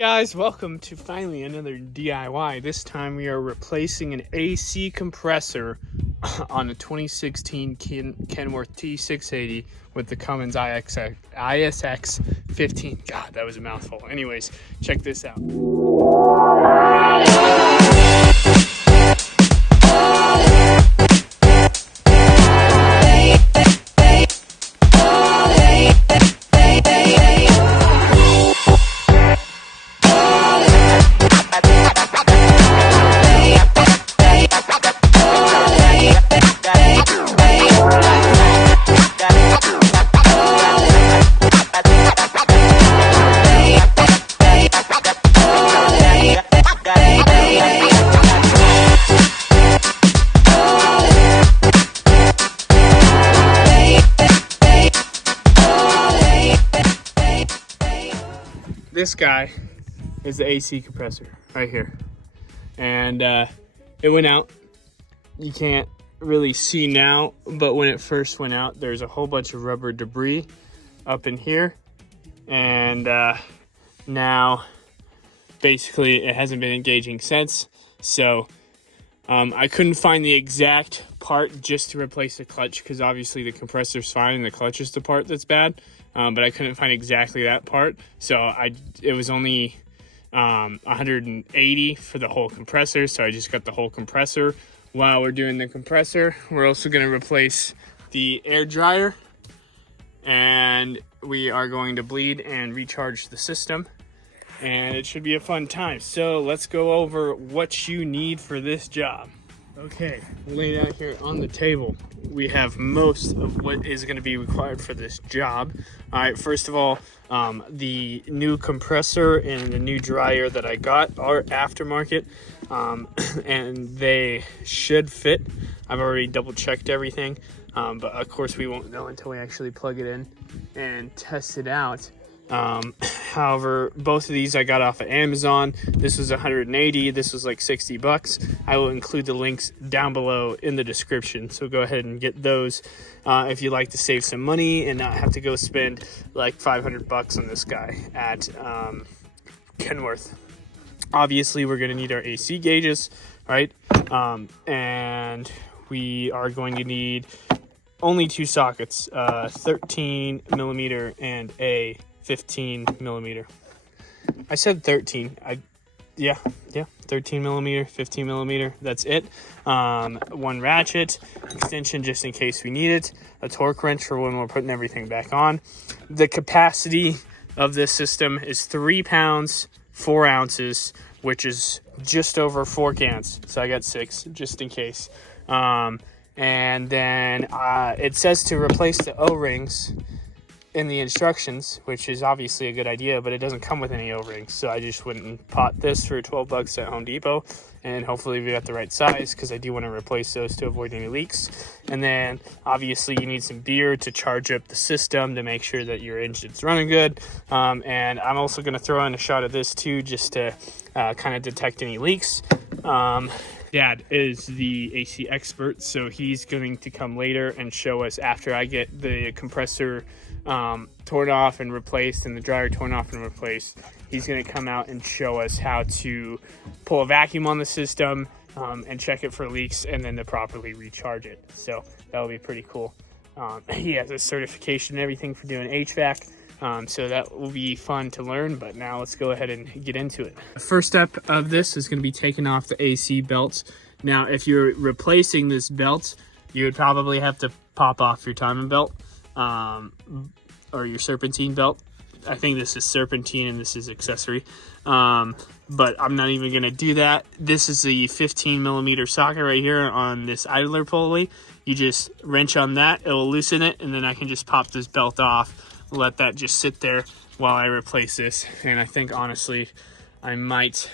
Guys, welcome to finally another DIY. This time we are replacing an AC compressor on a 2016 Kenworth T680 with the Cummins ISX 15. God, that was a mouthful. Anyways, check this out. This guy is the AC compressor right here, and it went out. You can't really see now, but when it first went out, there's a whole bunch of rubber debris up in here, and now basically it hasn't been engaging since. So I couldn't find the exact part just to replace the clutch, because obviously the compressor's fine and the clutch is the part that's bad. But I couldn't find exactly that part, so it was only 180 for the whole compressor, so I just got the whole compressor. While we're doing the compressor, we're also going to replace the air dryer, and we are going to bleed and recharge the system, and it should be a fun time. So let's go over what you need for this job. Okay, laid out here on the table, we have most of what is going to be required for this job. All right, first of all, the new compressor and the new dryer that I got are aftermarket, and they should fit. I've already double checked everything, but of course we won't know until we actually plug it in and test it out. However, both of these I got off of Amazon. This was 180, this was like 60 bucks. I will include the links down below in the description, so go ahead and get those if you'd like to save some money and not have to go spend like 500 bucks on this guy at Kenworth. Obviously we're going to need our AC gauges, right? And we are going to need only two sockets, 13 millimeter and a 15 millimeter. I said 13. 13 millimeter, 15 millimeter. That's it. One ratchet extension just in case we need it. A torque wrench for when we're putting everything back on. The capacity of this system is 3 pounds, 4 ounces, which is just over 4 cans. So I got 6 just in case. And then it says to replace the O-rings in the instructions, which is obviously a good idea, but it doesn't come with any O-rings, so I just went and bought this for 12 bucks at Home Depot, and hopefully we got the right size, because I do want to replace those to avoid any leaks. And then obviously you need some beer to charge up the system to make sure that your engine's running good, and I'm also going to throw in a shot of this too, just to kind of detect any leaks. Dad is the AC expert, so he's going to come later and show us after I get the compressor torn off and replaced and the dryer torn off and replaced. He's going to come out and show us how to pull a vacuum on the system and check it for leaks, and then to properly recharge it. So that'll be pretty cool. He has a certification and everything for doing HVAC. So that will be fun to learn, but now let's go ahead and get into it. The first step of this is going to be taking off the AC belts. Now, if you're replacing this belt, you would probably have to pop off your timing belt or your serpentine belt. I think this is serpentine and this is accessory, but I'm not even going to do that. This is the 15 millimeter socket right here on this idler pulley. You just wrench on that, it will loosen it, and then I can just pop this belt off. Let that just sit there while I replace this. And I think honestly I might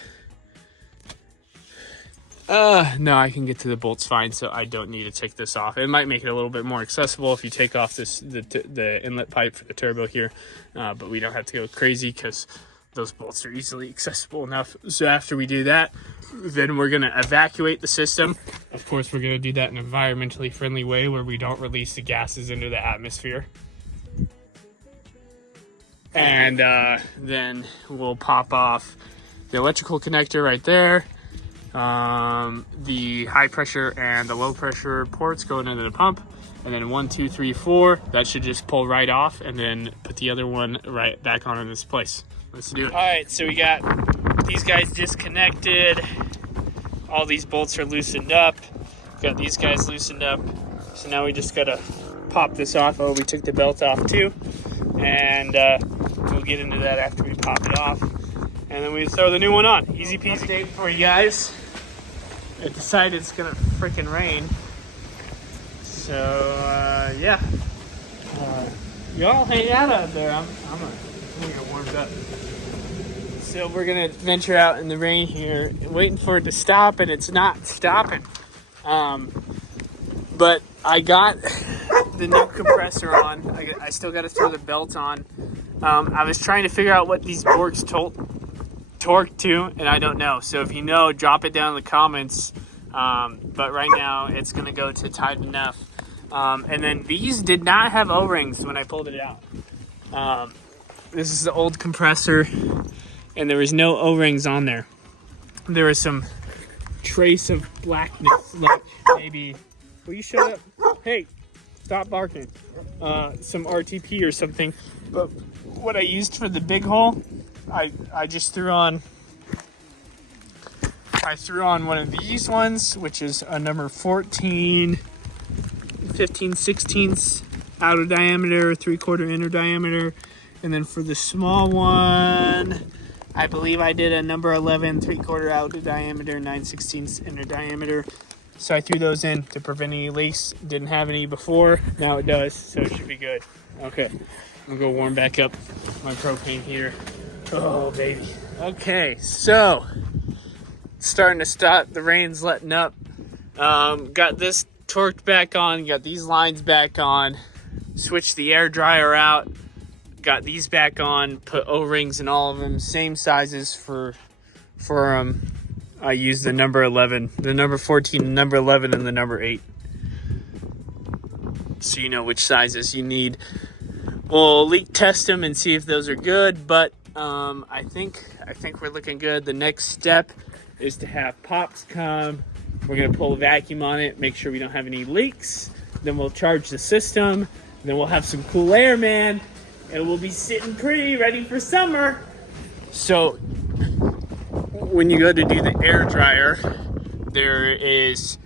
no, I can get to the bolts fine, so I don't need to take this off. It might make it a little bit more accessible if you take off the inlet pipe for the turbo here, but we don't have to go crazy because those bolts are easily accessible enough. So after we do that, then we're going to evacuate the system. Of course, we're going to do that in an environmentally friendly way where we don't release the gases into the atmosphere. And then we'll pop off the electrical connector right there. The high pressure and the low pressure ports going into the pump. And then 1, 2, 3, 4, that should just pull right off, and then put the other one right back on in this place. Let's do it. All right, so we got these guys disconnected. All these bolts are loosened up. Got these guys loosened up. So now we just gotta pop this off. Oh, we took the belt off too. And we'll get into that after we pop it off. And then we throw the new one on. Easy peasy. Update for you guys. It decided it's gonna freaking rain. So yeah, y'all hang out there. I'm gonna get warmed up. So we're gonna venture out in the rain here, waiting for it to stop, and it's not stopping. But I got the new compressor on. I still got to throw the belt on. I was trying to figure out what these Borks torque to, and I don't know. So if you know, drop it down in the comments. But right now it's gonna go to tight enough. And then these did not have O-rings when I pulled it out. This is the old compressor, and there was no O-rings on there. There was some trace of blackness, like maybe, will you shut up? Hey, stop barking. Some RTP or something. But what I used for the big hole, I just threw on one of these ones, which is a number 14, 15 16ths outer diameter, 3/4 inner diameter. And then for the small one, I believe I did a number 11, 3/4 outer diameter, 9/16 inner diameter. So I threw those in to prevent any leaks. Didn't have any before, now it does, so it should be good. Okay, I'm gonna go warm back up my propane heater. Oh baby. Okay, so starting to stop, the rain's letting up. Got this torqued back on, got these lines back on, switched the air dryer out, got these back on, put O-rings in all of them, same sizes for I used the number 11, the number 14, the number 11, and the number 8, so you know which sizes you need. We'll leak test them and see if those are good, but I think we're looking good. The next step is to have Pops come. We're gonna pull a vacuum on it, make sure we don't have any leaks. Then we'll charge the system. Then we'll have some cool air, man, and we'll be sitting pretty, ready for summer. So when you go to do the air dryer, there is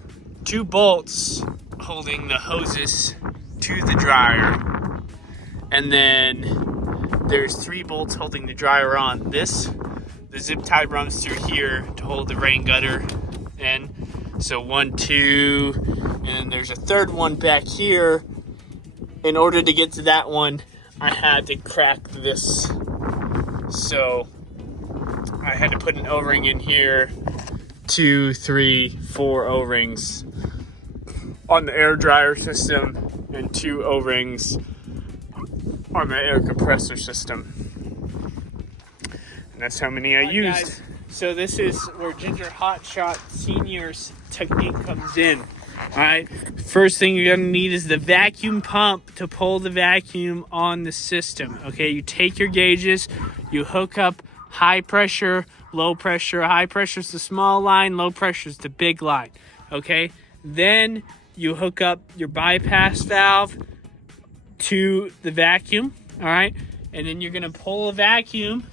2 bolts holding the hoses to the dryer, and then there's 3 bolts holding the dryer on. The zip tie runs through here to hold the rain gutter in. So 1, 2, and then there's a 3rd one back here. In order to get to that one, I had to crack this. So I had to put an O-ring in here, 2, 3, 4 O-rings on the air dryer system, and 2 O-rings on the air compressor system. And that's how many I used. Guys, so this is where Ginger Hotshot Senior's technique comes in. All right, first thing you're gonna need is the vacuum pump to pull the vacuum on the system. Okay, you take your gauges, you hook up high pressure, low pressure. High pressure is the small line, low pressure is the big line. Okay, then you hook up your bypass valve to the vacuum. All right, and then you're gonna pull a vacuum.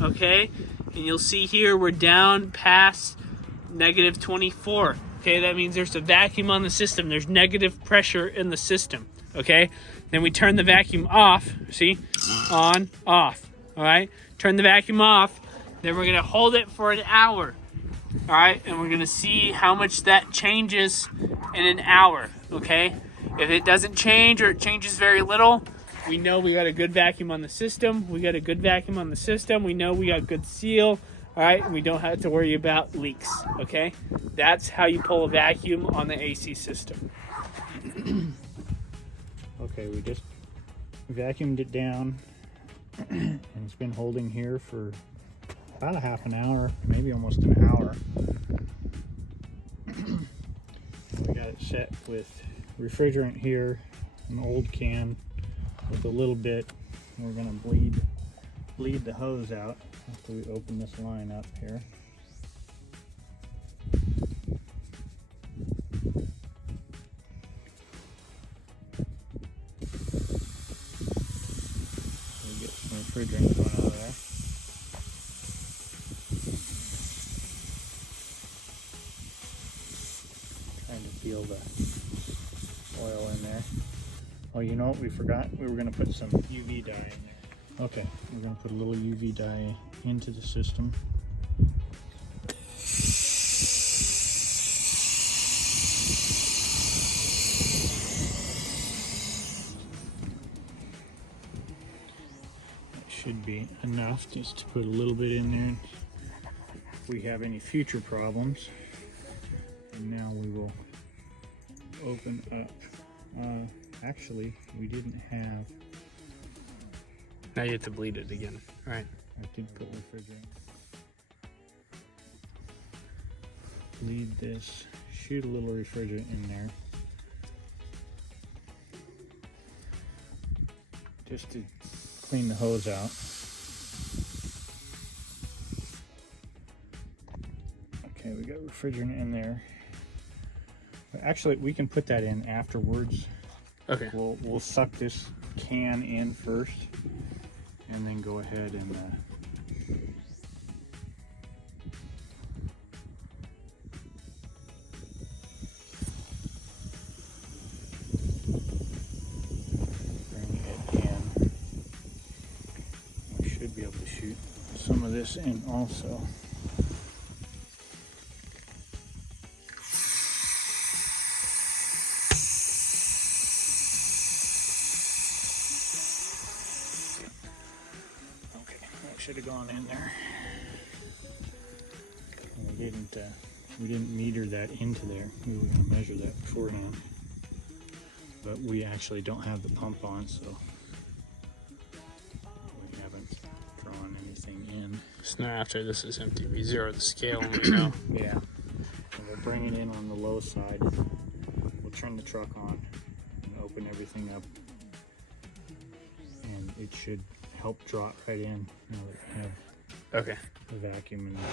Okay, and you'll see here we're down past negative 24. Okay, that means there's a vacuum on the system. There's negative pressure in the system. Okay, then we turn the vacuum off. See, on, off. All right, turn the vacuum off. Then we're gonna hold it for an hour. All right, and we're gonna see how much that changes in an hour. Okay, if it doesn't change or it changes very little, we know we got a good vacuum on the system. We got a good vacuum on the system. We know we got good seal. All right, we don't have to worry about leaks, okay? That's how you pull a vacuum on the AC system. Okay, we just vacuumed it down, and it's been holding here for about a half an hour, maybe almost an hour. We got it set with refrigerant here, an old can with a little bit. We're gonna bleed bleed the hose out after we open this line up here. So we get some refrigerant going out of there. Trying to feel the oil in there. Oh, you know what we forgot? We were going to put some UV dye in there. Okay, we're going to put a little UV dye into the system. That should be enough just to put a little bit in there if we have any future problems. And now we will open up. Actually, we didn't have. Now you have to bleed it again, right? I did put refrigerant. Bleed this. Shoot a little refrigerant in there. Just to clean the hose out. Okay, we got refrigerant in there. Actually, we can put that in afterwards. Okay. We'll suck this can in first, and then go ahead and bring it in. We should be able to shoot some of this in also. Should have gone in there. And we didn't meter that into there. We were going to measure that beforehand, but we actually don't have the pump on, so we haven't drawn anything in. So now after this is empty, we zero the scale and we know. Yeah. And we'll bring it in on the low side. We'll turn the truck on and open everything up, and it should help draw it right in now that we have Okay. the vacuum in there.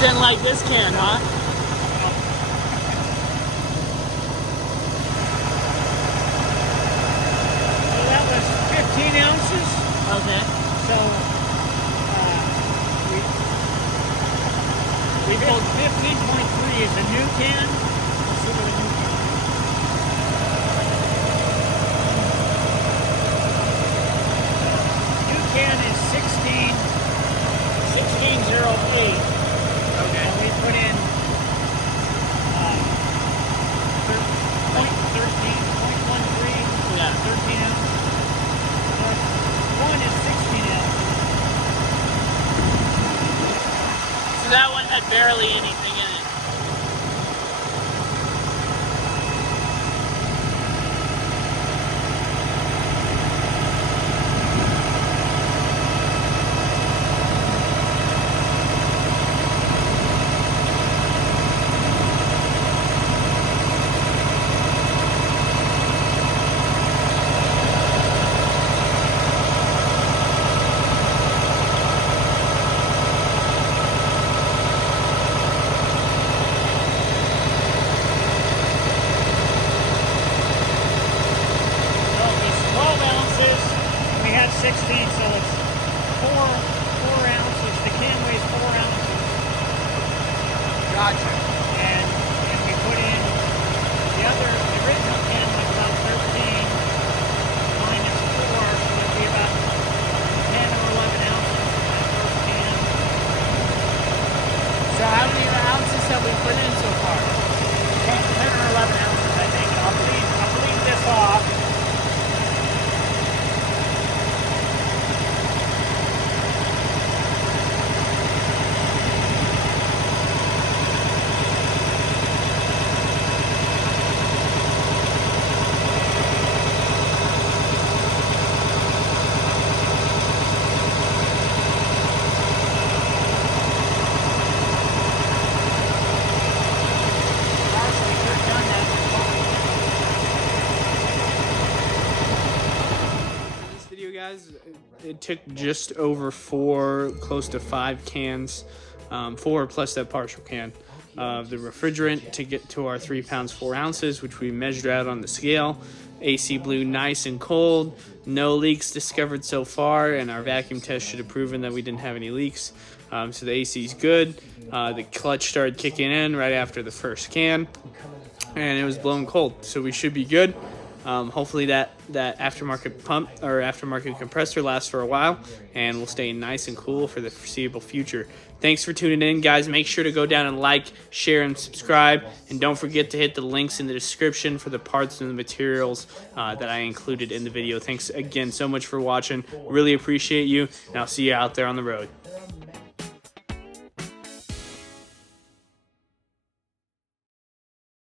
Didn't like this can, huh? Well, that was 15 ounces. Okay. So we built 15.3 is a new can. Let's see what a new can is. New can is 1608. Okay. And we put in 0.13, Yeah. 13 ounces. One is 16 ounces. So that one had barely anything in it. Gotcha. And we put in the original can was about 13 minus 4, so it'd be about 10 or 11 ounces in that first can. So how many ounces have we put in so far? 10 or 11 ounces, I think. I'll bleed this off. Guys, it took just over 4, close to 5 cans, 4 plus that partial can of the refrigerant to get to our 3 pounds 4 ounces, which we measured out on the scale. AC blew nice and cold, no leaks discovered so far, and our vacuum test should have proven that we didn't have any leaks. So the AC is good. The clutch started kicking in right after the first can, and it was blowing cold, so we should be good. Hopefully that aftermarket pump or aftermarket compressor lasts for a while and will stay nice and cool for the foreseeable future. Thanks for tuning in, guys. Make sure to go down and like, share, and subscribe. And don't forget to hit the links in the description for the parts and the materials that I included in the video. Thanks again so much for watching. Really appreciate you, and I'll see you out there on the road.